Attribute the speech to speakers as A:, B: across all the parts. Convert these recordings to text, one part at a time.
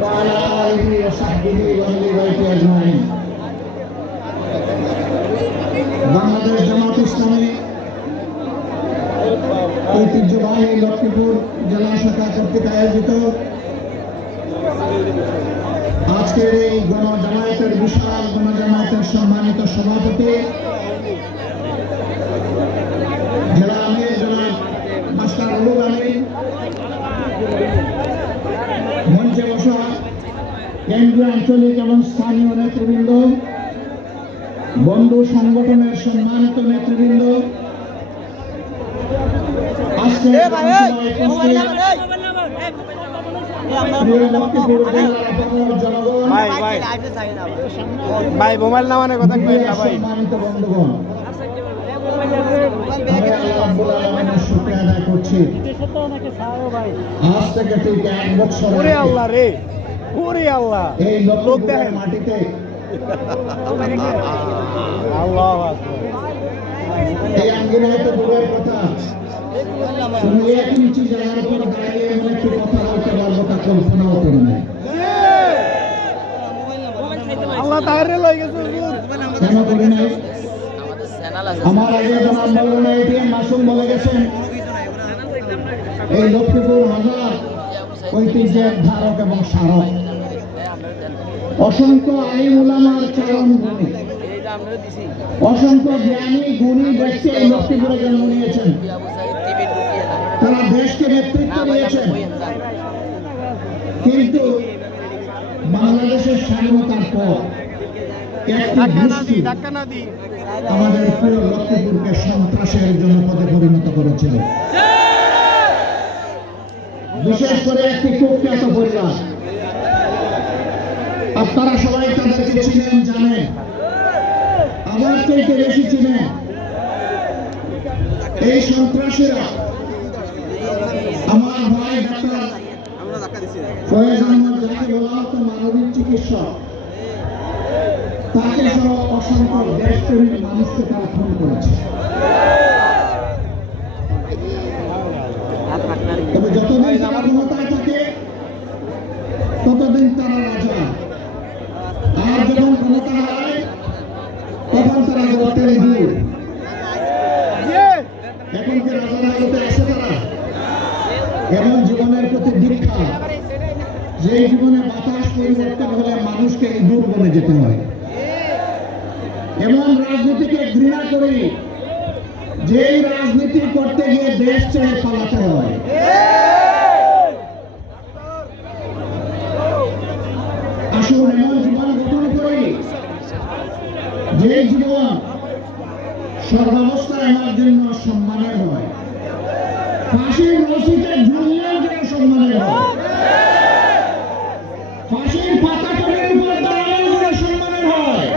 A: وعلى آله وصحبه وأهل بيته أجمعين বাংলাদেশ জামাত ইসলামী ঐতিহ্যবাহী লক্ষ্মীপুর জেলা শাখা কর্তৃক আয়োজিত আজকের এই গণজামায়াতের বিশাল গণজামায়াতের সম্মানিত সভাপতি জেলা আমির জনাব মাস্টার আলু আলী মঞ্চে বসা কেন্দ্রীয় আঞ্চলিক এবং স্থানীয় নেতৃবৃন্দ বন্ধু সংগঠনের সম্মানিত নেতৃবৃন্দ
B: ভাই মোবাইল নামানোর কথা ভাই।
A: বন্ধুগণ আজ থেকে ঠিক এক বছর
B: ওরে আল্লাহ। লোক দেখেন।
A: মাটিতে।
B: আল্লাহ
A: এই তো কথা। তুমি এক ইঞ্চি জায়গার উপর দাঁড়িয়ে এমন একটি কথা বলতে পারব তা কল্পনাও করে নেই।
B: আল্লাহ তাহলে লই গেছে
A: কেন করি নাই? আমার আগে জনাব মৌলানা এটিএম মাসুম বলে গেছেন। এই লক্ষ্মীপুর হাজার ঐতিহ্যের ধারক এবং স্মারক। অসংখ্য আইন ভূমি অসংখ্য জ্ঞানী গুণী ব্যক্তি এই লক্ষ্মীপুরে জন্ম নিয়েছেন। তারা দেশকে নেতৃত্ব দিয়েছেন। কিন্তু বাংলাদেশের স্বাধীনতার পর আমাদের প্রিয় লক্ষ্মীপুরকে সন্ত্রাসের জনপদে পরিণত করেছিল। বিশেষ করে একটি কুখ্যাত পরিবার। আপনারা সবাই তাদেরকে চিনেন, জানেন। আমার চাইতে বেশি চিনেন। এই সন্ত্রাসীরা আমার ভাই ডাক্তার মানবিক চিকিৎসক। তাকে সহ অসংখ্য দেশপ্রেমিক মানুষকে তারা করেছে তারা ক্ষমতায় থাকে ততদিন তারা রাজা আর যখন ক্ষমতা হারায়
B: ইয়ে।
A: এখন কি রাজার হালতে আছে তারা। এমন জীবনের প্রতি দীক্ষা যে জীবনে বাতাস পরিবর্তন হলে মানুষকে ইঁদুর বনে যেতে হয়। এমন রাজনীতিকে ঘৃণা করি যেই রাজনীতি করতে গিয়ে দেশ ছেড়ে পালাতে হয় আসুন এমন জীবন গঠন করি যে জীবন সর্বাবস্থায় আমার জন্য সম্মানের হয়। ফাঁসির রশিতে ঝুলিয়েও যেন সম্মানের হয়। ফাঁসির পাতা করের উপর দাঁড়ালেও যেন সম্মানের হয়।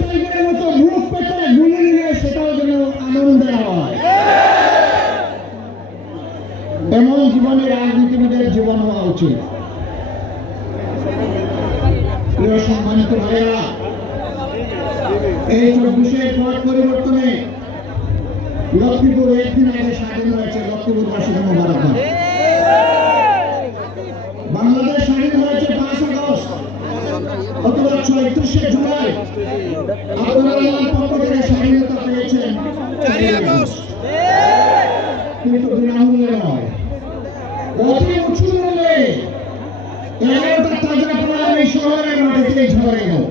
A: সাইদের মতো বুক পেতে গুলি যেন আনন্দের হয়। এমন জীবনে রাজনীতিবিদের জীবন হওয়া উচিত। প্রিয় সম্মানিত ভাইয়েরা এই চব্বিশের পট পরিবর্তনে লক্ষ্মীপুর একদিন আগে স্বাধীন হয়েছে লক্ষ্মীপুর লক্ষ্মীপুরবাসীকে মোবারকবাদ বাংলাদেশ স্বাধীন হয়েছে পাঁচ আগস্ট অথবা ছয়ত্রিশে জুলাই। আপনারা আমার পক্ষ থেকে স্বাধীনতা পেয়েছেন। কিন্তু বিনামূল্যে নয়। অতি উঁচু মূল্যে এগারোটা তাজা প্রাণ এই শহরের মাটিতে ঝরে গেল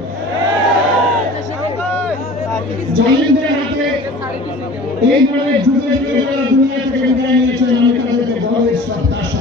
A: জালিমদের হাতে এই ধরনের যুগে যুগে যারা দুনিয়া থেকে বিদায় নিয়েছেন আমি তাদেরকে গভীর শ্রদ্ধার সাথে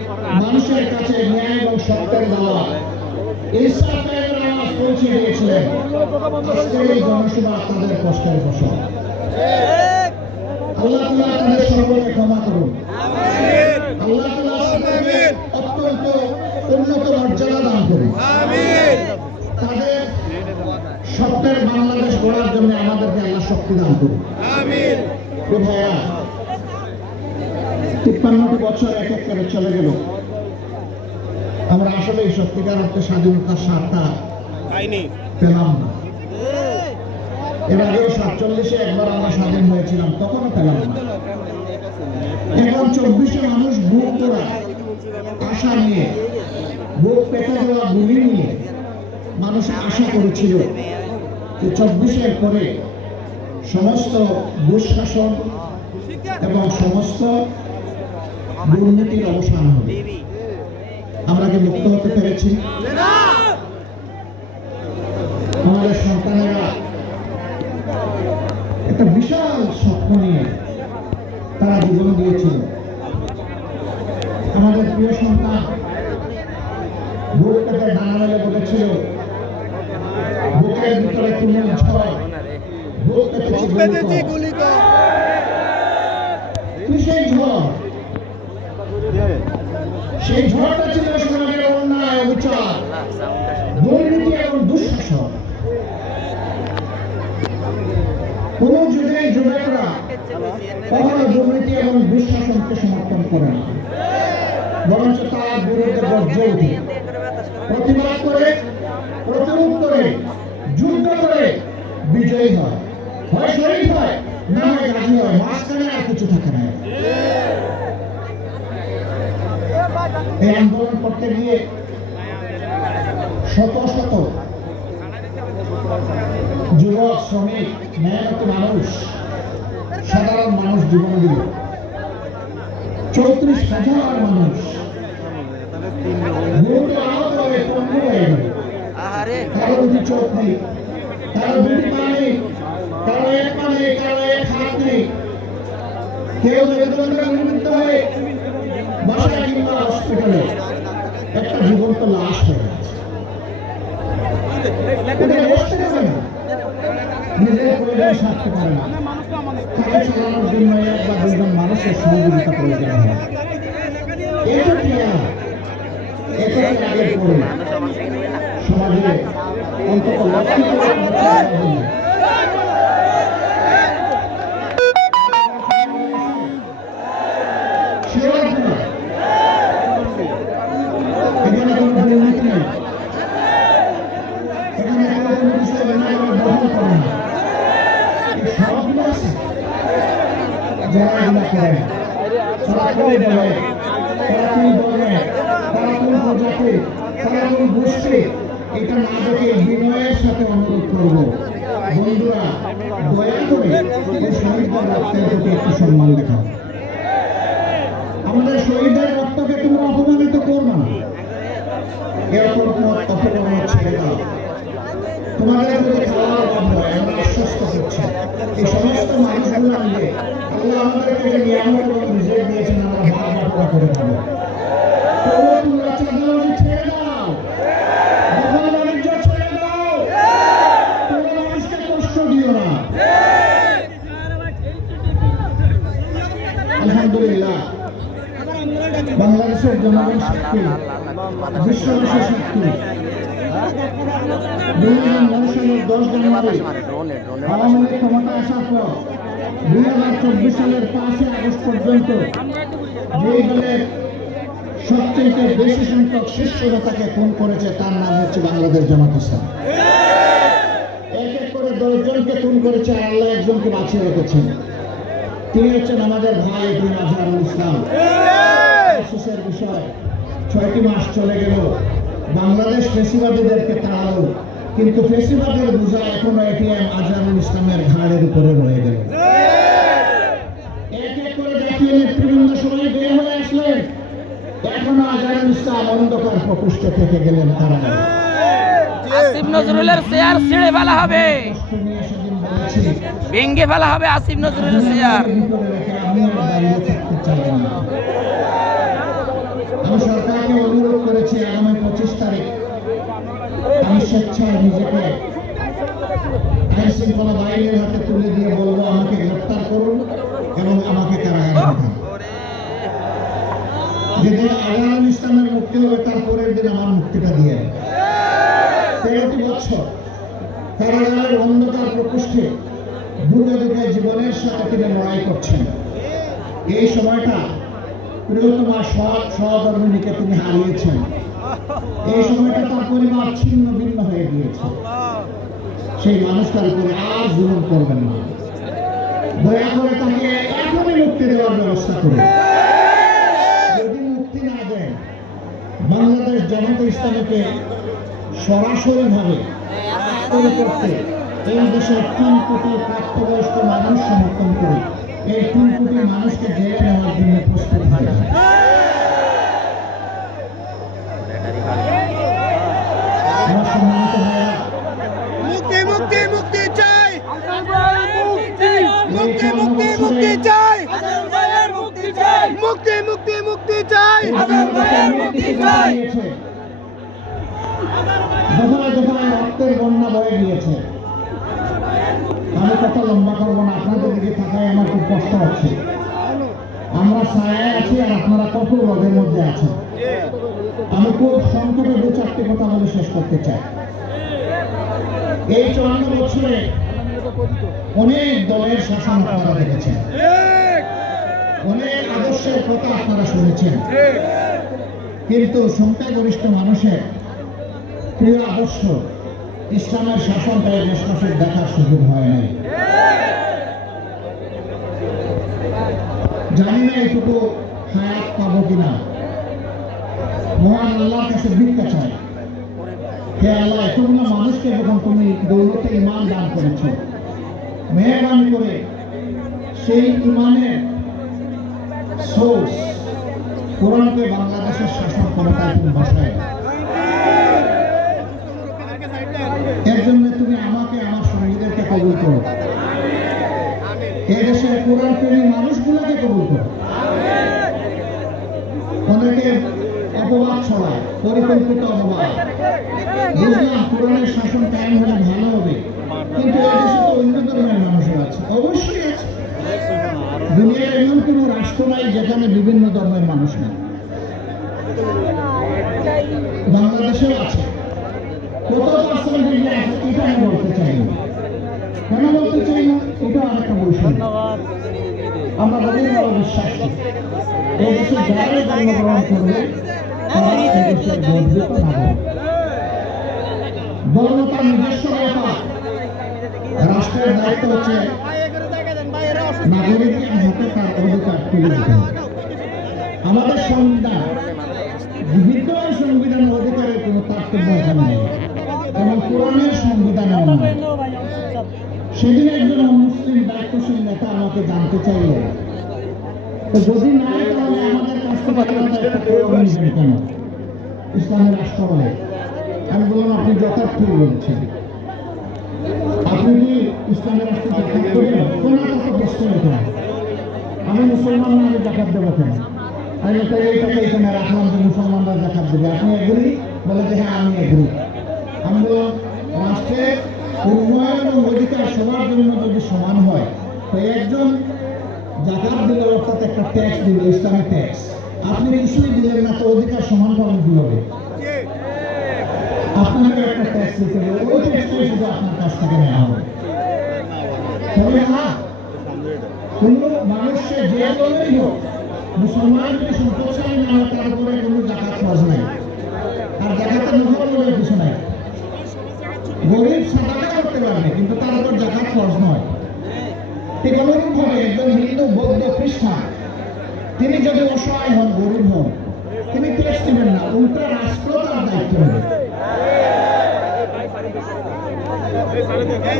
A: মানুষের কাছে ন্যায় এবং সত্যের দেওয়া। কষ্টের অত্যন্ত মর্যাদা বাংলাদেশ গড়ার জন্য আমাদেরকে আল্লাহ শক্তি দান করুন। তিপ্পান্নটি বছর এক এক করে চলে গেল। আসলে সত্যিকার অর্থে স্বাধীনতার স্বাদটা পেলাম না। এর আগেও সাতচল্লিশে একবার আমরা স্বাধীন হয়েছিলাম তখনও পেলাম না। এখন চব্বিশে মানুষ বুক করা আশা নিয়ে বুক পেতে দেওয়া গুলি নিয়ে মানুষ আশা করেছিল যে চব্বিশের পরে সমস্ত দুঃশাসন এবং সমস্ত দুর্নীতির অবসান হবে। আমরা কি মুক্ত হতে পেরেছি? আমাদের সন্তানেরা একটা বিশাল স্বপ্ন নিয়ে তারা জীবন দিয়েছিল। আমাদের প্রিয় সন্তান বুক পেতে বলেছিল বুকের ভিতরে তুমুল ঝড় বুক পেতেছি গুলি কর। ঝড় সেই দুঃশাসনকে সমর্থন করে বরঞ্চ তার বিরুদ্ধে গর্জে ওঠে। প্রতিবাদ করে প্রতিরোধ করে যুদ্ধ করে বিজয়ী হয়। হয় শহীদ হয়, না হয় গাজী হয়। মাঝখানে আর কিছু থাকে না। এই আন্দোলন করতে গিয়ে শত শত যুবক, শ্রমিক মেহনতি মানুষ, সাধারণ মানুষ জীবন দিল। চৌত্রিশ হাজার মানুষ। কারও দুটি চোখ নেই কারও দুটি পা নেই কারও এক পা নেই কারও এক হাত নেই। কেউ মেরুদণ্ডে মৃত্যু হয়ে বাসায় কিংবা হসপিটালে একটা জীবন্ত লাশ হয়ে গেছে নিজের প্রয়োজন সারতে পারে না। চালানোর জন্য বা দুজন মানুষের সহযোগিতা প্রয়োজন হয় সমাজে অন্তত লক্ষ্মী শহীদদের রক্তের প্রতি একটু সম্মান আমাদের শহীদদের রক্তকে তোমরা অপমানিত করবে না। এরকম কোনো অপমান ছেড়ে দাও। তোমাদের প্রতি সমস্ত আমরা করে ছেড়ে দাও দখল বাণিজ্য ছেড়ে দাও তোমরা মানুষকে কষ্ট দিও না আলহামদুলিল্লাহ। বাংলাদেশের জনগণ শক্তি বিশ্ববাসী শক্তি। দুই হাজার নয় সালের ক্ষমতা আসার পর দুই হাজার চব্বিশ সালের পাঁচই আগস্ট পর্যন্ত যে দলের বেশি সংখ্যক শীর্ষ নেতাকে খুন করেছে, তার নাম হচ্ছে বাংলাদেশ জামাত ইসলাম। এক এক করে দশজনকে খুন করেছে আল্লাহ একজনকে বাঁচিয়ে রেখেছেন। তিনি হচ্ছেন আমাদের ভাই দুই আজহারুল ইসলাম। আফসোসের বিষয় ছয়টি মাস চলে গেল। বাংলাদেশ ফেসিবাদীদেরকে তাড়ালো কিন্তু ফেসিবাদের বোঝা এখনও এটিএম আজহারুল ইসলামের ঘাড়ের উপরে রয়ে গেল। এক এক করে জাতীয় নেতৃবৃন্দ সবাই বের হয়ে আসলেন। এখনও আজহারুল ইসলাম অন্ধকার প্রকোষ্ঠ থেকে গেলেন তারা
C: আসিফ নজরুলের চেয়ার ছিঁড়ে ফেলা হবে। ভেঙ্গে ফেলা হবে আসিফ নজরুলের চেয়ার
A: আমি সরকারকে অনুরোধ করেছি আগামী পঁচিশ তারিখ আমি স্বেচ্ছায় নিজেকে আইন শৃঙ্খলা বাহিনীর হাতে তুলে দিয়ে বলব আমাকে গ্রেপ্তার করুন এবং আমাকে কারাগারে পাঠান। আজানুল ইসলামের মুক্তি হবে তার পরের দিন আমার মুক্তিটা দিয়ে। তেরোটি বছর কারাগারের অন্ধকার প্রকোষ্ঠে দুর্গা দুর্গা জীবনের সাথে তিনি লড়াই করছেন। এই সময়টা প্রিয়তমা সৎ সহধর্মিনীকে তিনি হারিয়েছেন। এই সময়টা তার পরিবার ছিন্ন ভিন্ন হয়ে গিয়েছে। সেই মানুষটার উপরে আর জুলুম করবেন না। দয়া করে তাকে এখনই মুক্তি দেওয়ার ব্যবস্থা করুন। যদি মুক্তি না দেন, বাংলাদেশ জামাতে ইসলামীকে সরাসরি ভাবে করতে এই দেশের তিন কোটি প্রাপ্তবয়স্ক মানুষ সমর্থন করে। এই তিন কোটি মানুষকে জেলে নেওয়ার জন্য প্রস্তুত হয়ে।
B: মুক্তি মুক্তি মুক্তি চাই।
C: মুক্তি
B: মুক্তি মুক্তি মুক্তি চাই।
C: মুক্তি চাই।
B: মুক্তি মুক্তি মুক্তি চাই।
A: রক্তের বন্যা বয়ে গিয়েছে আমি কথা লম্বা করব না, আপনাদের দিকে থাকায় আমার খুব কষ্ট হচ্ছে। আমরা ছায়ায় আছি আর আপনারা কঠোর রোদের মধ্যে আছেন। আমি খুব সংক্ষেপে দু চারটি কথা বলে শেষ করতে চাই। এই চুয়ান্ন বছরে অনেক দলের শাসন আপনারা দেখেছেন। অনেক আদর্শের কথা আপনারা শুনেছেন। কিন্তু সংখ্যাগরিষ্ঠ মানুষের প্রিয় আদর্শ ইসলামের শাসনটা এই দেশবাসীর দেখার সুযোগ হয় নাই। জানি না এটুকু হায়াত পাবো কিনা। মহান আল্লাহর কাছে ভিক্ষা চাই। হে আল্লাহ এতগুলো মানুষকে যখন তুমি দৌলতে ইমান দান করেছ। মেহরবানি করে সেই ইমানের সোর্স কোরআনকে বাংলাদেশের শাসন ক্ষমতায় তুমি বসায়। এর জন্য তুমি আমাকে আমার সঙ্গীদেরকে কবুল করো। এদেশের কোরআন প্রেমী মানুষগুলোকে কবুল করো। অনেকে অপবাদ ছড়ায়, পরিকল্পিত অপবাদ। বুঝলাম কোরআনের শাসন কায়েম হলে ভালো হবে, কিন্তু এদেশে তো অন্য ধরনের মানুষের আছে, অবশ্যই আছে। দুনিয়ার এমন কোনো রাষ্ট্র নাই যেখানে বিভিন্ন ধর্মের মানুষ নেই। বাংলাদেশেও আছে। কত পার্সেন্টেজ আছে এটা আমি বলতে চাই না। কেন বলতে চাই না? এটা আরেকটা বৈষম্য আমরা গভীরভাবে বিশ্বাস এই দেশে যারাই জন্মগ্রহণ করবে তারা এই গর্বিত নাগরিক ধর্ম তার নিজস্ব ব্যাপার। রাষ্ট্রের দায়িত্ব হচ্ছে নাগরিকের হাতে তার অধিকার তুলে দিতে আমাদের সংবিধান বিদ্যমান সংবিধান অধিকারের কোনো তারতম্য এখানে নেই এবং কোরআনের সংবিধানের নয় সেদিন একজন মুসলিম দায়িত্বশীল নেতা আমাকে জানতে চাইল। তো যদি নাই তাহলে আমাদের কাছ থেকে কেন? ইসলামের রাষ্ট্র বলে আমি বললাম আপনি যথার্থই বলছেন। আপনি কি ইসলামের রাষ্ট্র জাকাত করবেন কোন টাকা প্রশ্ন এটা আমি মুসলমান না আমি জাকাত দেবো কেন? আমি তো এই টাকা এখানে রাখলাম যে মুসলমানরা জাকাত দেবে। আপনি এগ্রি বলে যে হ্যাঁ আমি এগ্রি আমি বললাম রাষ্ট্রের উন্নয়ন অধিকার সবার জন্য যদি সমান হয় তো একজন জাকাত অর্থাৎ একটা ট্যাক্স দিল ইসলামিক ট্যাক্স আপনি কিছুই দিলেন না তো অধিকার সমান আপনাকে একটা ট্যাক্স দিতে হবে, ওই আপনার কাছ থেকে নেওয়া হবে। তবে হ্যাঁ কোনো মানুষের যে দলেই হোক মুসলমান যদি সম্পদশালী না হয় তার উপরে কোনো জাকাত খরচ নাই আর জাকাতের নহর বলে কিছু নাই গরিব সাদাটা করতে পারবে, কিন্তু তার উপর জাকাত ফরজ নয়। ঠিক অনুরূপভাবে একজন হিন্দু বৌদ্ধ খ্রিস্টান তিনি যদি অসহায় হন গরিব হন তিনি ট্যাক্স দেবেন না উল্টা রাষ্ট্র তার দায়িত্ব নেবে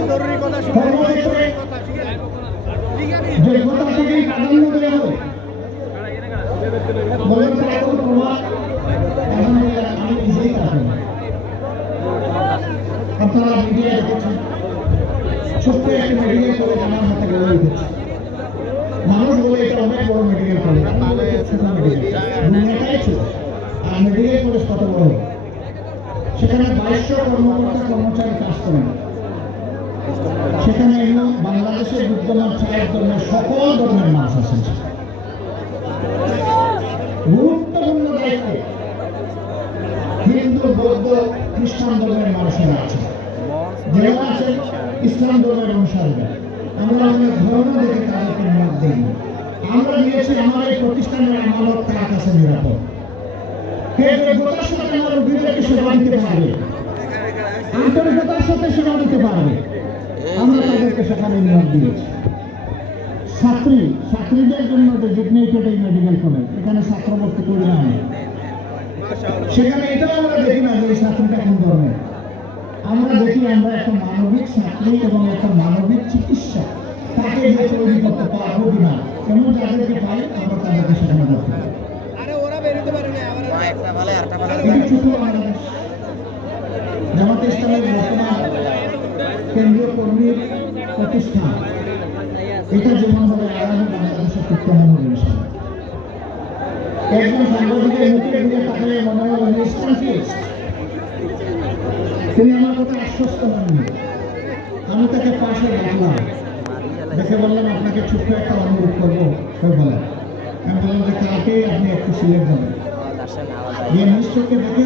B: জরুরি কথা
A: ধর্মক্ষেত্রে যোগ্যতা থেকেই প্রাধান্য দেওয়া হবে বলেন তো এখন প্রভাব আলহামদুলিল্লাহ আমি নিজেই থাকি আপনারা মিডিয়া দেখেছেন ছোট্ট একটি মেডিকেল কলেজ আমার হাতে গড়ে উঠেছে মানুষ বলে এটা অনেক বড় মেডিকেল কলেজ আমি বলি এটা ছোট মেডিকেল দুনিয়াটাই ছোট আর মেডিকেল কলেজ কত বড়? সেখানে বাইশশো কর্মকর্তা, কর্মচারী কাজ করেন। সেখানে বাংলাদেশের বিদ্যমান চায়ের ধর্মের সকল ধর্মের মানুষ আছেন। গুরুত্বপূর্ণ বৌদ্ধ, খ্রিস্টান ধর্মের মানুষেরা আছে যারা আছে ইসলাম ধর্মের অনুসারীরা। আমরা আমাদের ধর্ম দেখে তাদেরকে মত দিই। আমরা দিয়েছি আমার এই প্রতিষ্ঠানের আমানত তার কাছে নিরাপদ। আন্তরিকতার সাথে সেবা আমরা মেডিকেল কলেজ এখানে ছাত্র ভর্তি না সেখানে এটাও আমরা দেখি না যে আমরা দেখি আমরা একটা মানবিক ছাত্রী এবং একটা মানবিক চিকিৎসা তাকে যে করতে পারব কিনা এমন যাদেরকে পাই, আমরা তাদেরকে সেখানে করতে পারি জামাতে ইসলামের বর্তমান কেন্দ্রীয় কর্মীর প্রতিষ্ঠান এটা যেমনভাবে আগামী বাংলাদেশের উত্তম হবে। একজন সাংবাদিকের মুখে দিয়ে তাকালে হলো নিষ্কান্তিস তিনি আমার কথা আশ্বস্ত হননি আমি তাকে পাশে ডাকলাম দেখে বললাম, আপনাকে ছোট্ট একটা অনুরোধ করব বলেন আমি বললাম যে কালকেই আপনি একটু সিলেট যাবেন নিশ্চয়কে দেখে